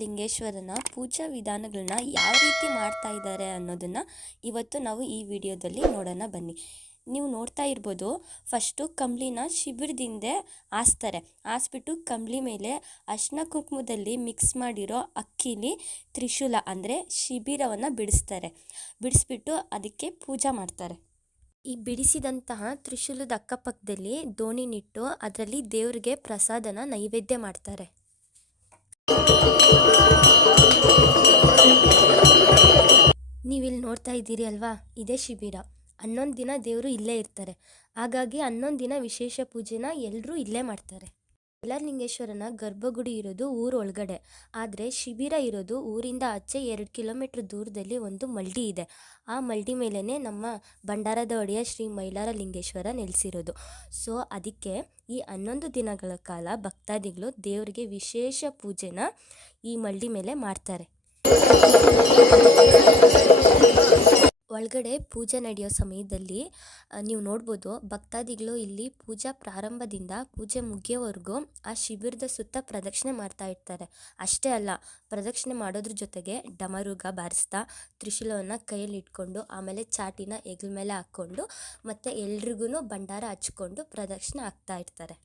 ಲಿಂಗೇಶ್ವರನ ಪೂಜಾ ವಿಧಾನಗಳನ್ನ ಯಾವ ರೀತಿ ಮಾಡ್ತಾ ಇದ್ದಾರೆ ಅನ್ನೋದನ್ನು ಇವತ್ತು ನಾವು ಈ ವಿಡಿಯೋದಲ್ಲಿ ನೋಡೋಣ ಬನ್ನಿ. ನೀವು ನೋಡ್ತಾ ಇರ್ಬೋದು, ಫಸ್ಟು ಕಂಬ್ಳಿನ ಶಿಬಿರದಿಂದ ಆಸ್ತಾರೆ ಆಸ್ಬಿಟ್ಟು ಕಂಬ್ಳಿ ಮೇಲೆ ಅಶ್ನ ಕುಂಕುಮದಲ್ಲಿ ಮಿಕ್ಸ್ ಮಾಡಿರೋ ಅಕ್ಕಿಲಿ ತ್ರಿಶೂಲ ಅಂದರೆ ಶಿಬಿರವನ್ನು ಬಿಡಿಸ್ತಾರೆ. ಬಿಡಿಸ್ಬಿಟ್ಟು ಅದಕ್ಕೆ ಪೂಜೆ ಮಾಡ್ತಾರೆ. ಈ ಬಿಡಿಸಿದಂತಹ ತ್ರಿಶೂಲದ ಅಕ್ಕಪಕ್ಕದಲ್ಲಿ ದೋಣಿನಿಟ್ಟು ಅದರಲ್ಲಿ ದೇವರಿಗೆ ಪ್ರಸಾದನ ನೈವೇದ್ಯ ಮಾಡ್ತಾರೆ. ನೀವಿಲ್ಲಿ ನೋಡ್ತಾ ಇದ್ದೀರಿ ಅಲ್ವಾ? ಇದೇ ಶಿಬಿರ. ಹನ್ನೊಂದು ದಿನ ದೇವರು ಇಲ್ಲೇ ಇರ್ತಾರೆ. ಹಾಗಾಗಿ ಹನ್ನೊಂದು ದಿನ ವಿಶೇಷ ಪೂಜೆನ ಎಲ್ಲರೂ ಇಲ್ಲೇ ಮಾಡ್ತಾರೆ. ಯಲ್ಲಾಲಿಂಗೇಶ್ವರನ ಗರ್ಭಗುಡಿ ಇರೋದು ಊರೊಳಗಡೆ ಆದರೆ ಶಿಬಿರ ಇರೋದು ಊರಿಂದ ಆಚೆ ಎರಡು ಕಿಲೋಮೀಟ್ರ್ ದೂರದಲ್ಲಿ ಒಂದು ಮಲ್ಡಿ ಇದೆ. ಆ ಮಲ್ಡಿ ಮೇಲೇ ನಮ್ಮ ಭಂಡಾರದ ಒಡೆಯ ಶ್ರೀ ಮೈಲಾರ ಲಿಂಗೇಶ್ವರ ನೆಲೆಸಿರೋದು. ಸೊ, ಅದಕ್ಕೆ ಈ ಹನ್ನೊಂದು ದಿನಗಳ ಕಾಲ ಭಕ್ತಾದಿಗಳು ದೇವರಿಗೆ ವಿಶೇಷ ಪೂಜೆನ ಈ ಮಲ್ಡಿ ಮೇಲೆ ಮಾಡ್ತಾರೆ. ಒಳಗಡೆ ಪೂಜೆ ನಡೆಯೋ ಸಮಯದಲ್ಲಿ ನೀವು ನೋಡ್ಬೋದು ಭಕ್ತಾದಿಗಳು ಇಲ್ಲಿ ಪೂಜಾ ಪ್ರಾರಂಭದಿಂದ ಪೂಜೆ ಮುಗಿಯೋವರೆಗೂ ಆ ಶಿಬಿರದ ಸುತ್ತ ಪ್ರದಕ್ಷಿಣೆ ಮಾಡ್ತಾ ಇರ್ತಾರೆ. ಅಷ್ಟೇ ಅಲ್ಲ, ಪ್ರದಕ್ಷಿಣೆ ಮಾಡೋದ್ರ ಜೊತೆಗೆ ಡಮರುಗ, ಬಾರಿಸ್ತಾ ತ್ರಿಶೂಲವನ್ನು ಕೈಯಲ್ಲಿ ಇಟ್ಕೊಂಡು, ಆಮೇಲೆ ಚಾಟಿನ ಎಗ್ಲ ಮೇಲೆ ಹಾಕ್ಕೊಂಡು, ಮತ್ತು ಎಲ್ರಿಗೂ ಭಂಡಾರ ಹಚ್ಕೊಂಡು ಪ್ರದಕ್ಷಿಣೆ ಹಾಕ್ತಾ ಇರ್ತಾರೆ.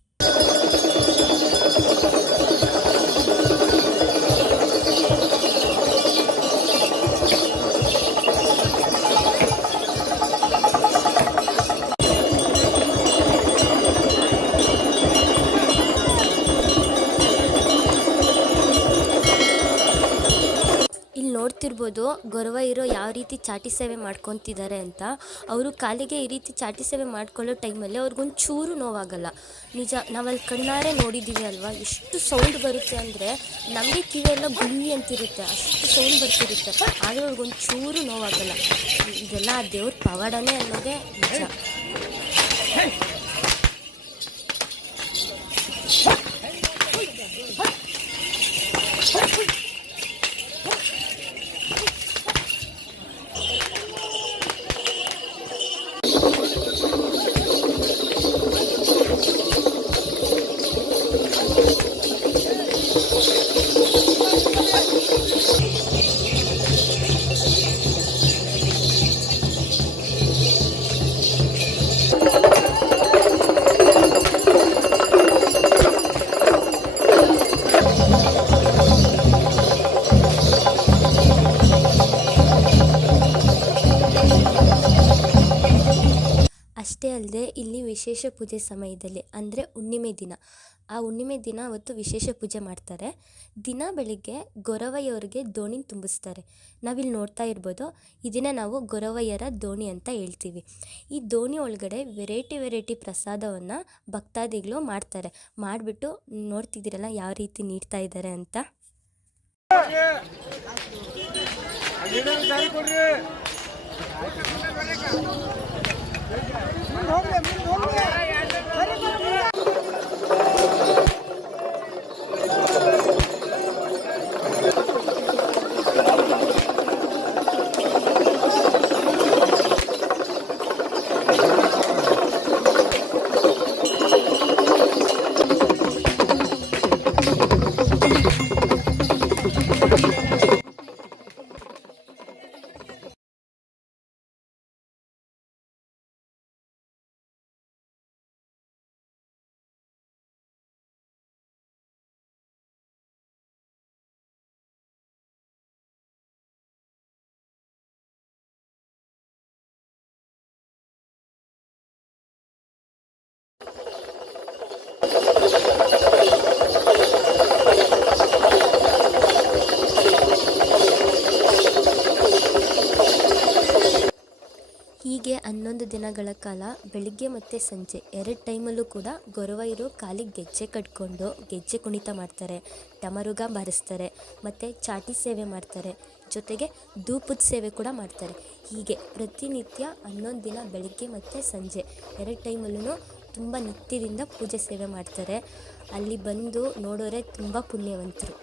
ಇಲ್ಲಿ ಗೊರವ ಇರೋ ಯಾವ ರೀತಿ ಚಾಟಿ ಸೇವೆ ಮಾಡ್ಕೊತಿದ್ದಾರೆ ಅಂತ. ಅವರು ಕಾಲಿಗೆ ಈ ರೀತಿ ಚಾಟಿ ಸೇವೆ ಮಾಡ್ಕೊಳ್ಳೋ ಟೈಮಲ್ಲಿ ಅವ್ರಿಗೊಂದು ಚೂರು ನೋವಾಗಲ್ಲ. ನಿಜ, ನಾವಲ್ಲಿ ಕಣ್ಣಾರೆ ನೋಡಿದ್ದೀವಿ ಅಲ್ವಾ? ಎಷ್ಟು ಸೌಂಡ್ ಬರುತ್ತೆ ಅಂದರೆ ನಮಗೆ ಕಿವಿಯೆಲ್ಲ ಗುಂಗಿ ಅಂತಿರುತ್ತೆ. ಅಷ್ಟು ಸೌಂಡ್ ಬರ್ತಿರುತ್ತೆ. ಆದರೆ ಅವ್ರಿಗೊಂದು ಚೂರು ನೋವಾಗಲ್ಲ. ಇದೆಲ್ಲ ಆ ದೇವ್ರ ಪವಾಡನೇ ಅನ್ನೋದೇ ನಿಜ. ವಿಶೇಷ ಪೂಜೆ ಸಮಯದಲ್ಲಿ, ಅಂದರೆ ಹುಣ್ಣಿಮೆ ದಿನ. ಆ ಹುಣ್ಣಿಮೆ ದಿನ ಅವತ್ತು ವಿಶೇಷ ಪೂಜೆ ಮಾಡ್ತಾರೆ. ದಿನ ಬೆಳಿಗ್ಗೆ ಗೊರವಯ್ಯವ್ರಿಗೆ ದೋಣಿ ತುಂಬಿಸ್ತಾರೆ. ನಾವಿಲ್ಲಿ ನೋಡ್ತಾ ಇರ್ಬೋದು ಇದನ್ನು ನಾವು ಗೊರವಯ್ಯರ ದೋಣಿ ಅಂತ ಹೇಳ್ತೀವಿ. ಈ ದೋಣಿ ಒಳಗಡೆ ವೆರೈಟಿ ವೆರೈಟಿ ಪ್ರಸಾದವನ್ನು ಭಕ್ತಾದಿಗಳು ಮಾಡ್ತಾರೆ. ಮಾಡಿಬಿಟ್ಟು ನೋಡ್ತಿದ್ದೀರಲ್ಲ ಯಾವ ರೀತಿ ನೀಡ್ತಾ ಇದ್ದಾರೆ ಅಂತ. ಹೀಗೆ ಹನ್ನೊಂದು ದಿನಗಳ ಕಾಲ ಬೆಳಿಗ್ಗೆ ಮತ್ತು ಸಂಜೆ ಎರಡು ಟೈಮಲ್ಲೂ ಕೂಡ ಗೊರವೈರು ಕಾಲಿಗೆ ಗೆಜ್ಜೆ ಕಟ್ಕೊಂಡು ಗೆಜ್ಜೆ ಕುಣಿತ ಮಾಡ್ತಾರೆ ಟಮರುಗ ಬಾರಿಸ್ತಾರೆ, ಮತ್ತು ಚಾಟಿ ಸೇವೆ ಮಾಡ್ತಾರೆ, ಜೊತೆಗೆ ಧೂಪದ ಸೇವೆ ಕೂಡ ಮಾಡ್ತಾರೆ. ಹೀಗೆ ಪ್ರತಿನಿತ್ಯ ಹನ್ನೊಂದು ದಿನ ಬೆಳಿಗ್ಗೆ ಮತ್ತು ಸಂಜೆ ಎರಡು ಟೈಮಲ್ಲೂ ತುಂಬ ನಿತ್ಯದಿಂದ ಪೂಜೆ ಸೇವೆ ಮಾಡ್ತಾರೆ. ಅಲ್ಲಿ ಬಂದು ನೋಡೋರೆ ತುಂಬ ಪುಣ್ಯವಂತರು.